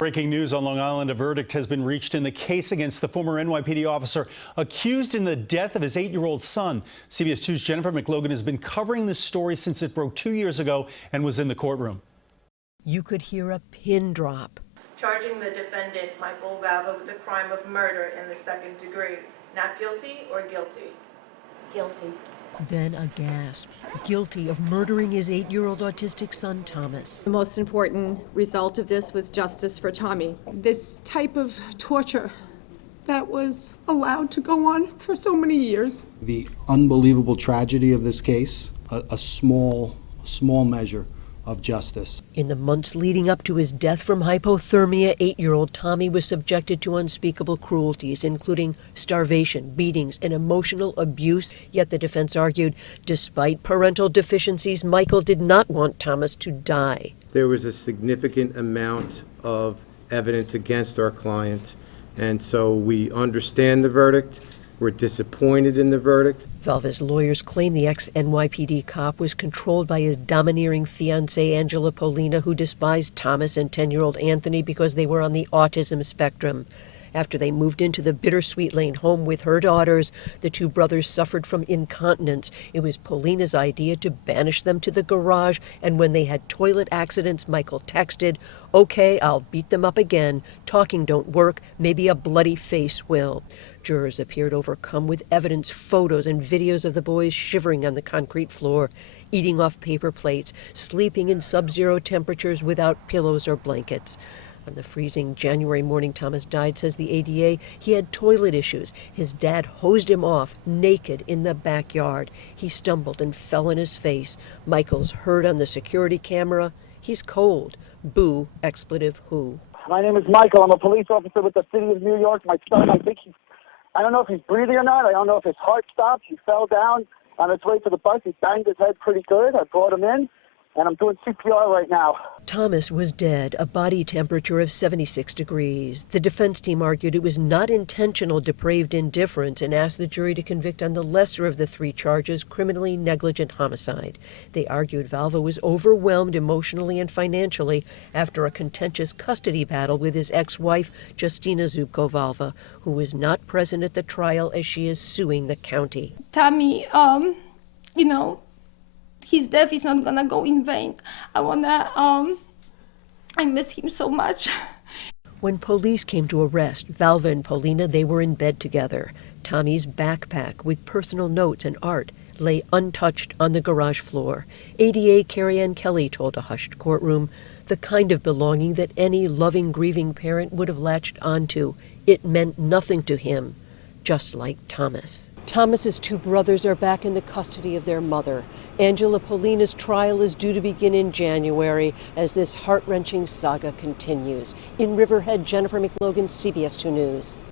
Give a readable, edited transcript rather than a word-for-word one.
Breaking news on Long Island, a verdict has been reached in the case against the former NYPD officer accused in the death of his 8-year-old son. CBS 2's Jennifer McLogan has been covering this story since it broke 2 years ago and was in the courtroom. You could hear a pin drop. Charging the defendant, Michael Valva, with the crime of murder in the second degree. Not guilty or guilty? Guilty. Then a gasp. Guilty of murdering his 8-year-old autistic son, Thomas. The most important result of this was justice for Tommy. This type of torture that was allowed to go on for so many years. The unbelievable tragedy of this case, a small measure of justice. In the months leading up to his death from hypothermia, 8-year-old Tommy was subjected to unspeakable cruelties, including starvation, beatings, and emotional abuse. Yet the defense argued, despite parental deficiencies, Michael did not want Thomas to die. There was a significant amount of evidence against our client, and so we understand the verdict. We're disappointed in the verdict. Valva's lawyers claim the ex-NYPD cop was controlled by his domineering fiancée, Angela Polina, who despised Thomas and 10-year-old Anthony because they were on the autism spectrum. After they moved into the Bittersweet Lane home with her daughters, the two brothers suffered from incontinence. It was Polina's idea to banish them to the garage, and when they had toilet accidents, Michael texted, "Okay, I'll beat them up again. Talking don't work. Maybe a bloody face will." Jurors appeared overcome with evidence, photos, and videos of the boys shivering on the concrete floor, eating off paper plates, sleeping in sub-zero temperatures without pillows or blankets. On the freezing January morning Thomas died, says the ADA, he had toilet issues. His dad hosed him off, naked, in the backyard. He stumbled and fell on his face. Michael's heard on the security camera. He's cold. Boo, expletive who. My name is Michael. I'm a police officer with the city of New York. My son, I don't know if he's breathing or not. I don't know if his heart stopped. He fell down on his way to the bus. He banged his head pretty good. I brought him in, and I'm doing CPR right now. Thomas was dead, a body temperature of 76 degrees. The defense team argued it was not intentional depraved indifference and asked the jury to convict on the lesser of the 3 charges, criminally negligent homicide. They argued Valva was overwhelmed emotionally and financially after a contentious custody battle with his ex-wife, Justina Zubko-Valva, who was not present at the trial as she is suing the county. Tommy, his death is not gonna go in vain. I miss him so much. When police came to arrest Valva and Polina, they were in bed together. Tommy's backpack with personal notes and art lay untouched on the garage floor. ADA Carrie Ann Kelly told a hushed courtroom, the kind of belonging that any loving, grieving parent would have latched onto. It meant nothing to him, just like Thomas. Thomas's 2 brothers are back in the custody of their mother. Angela Polina's trial is due to begin in January as this heart-wrenching saga continues. In Riverhead, Jennifer McLogan, CBS 2 News.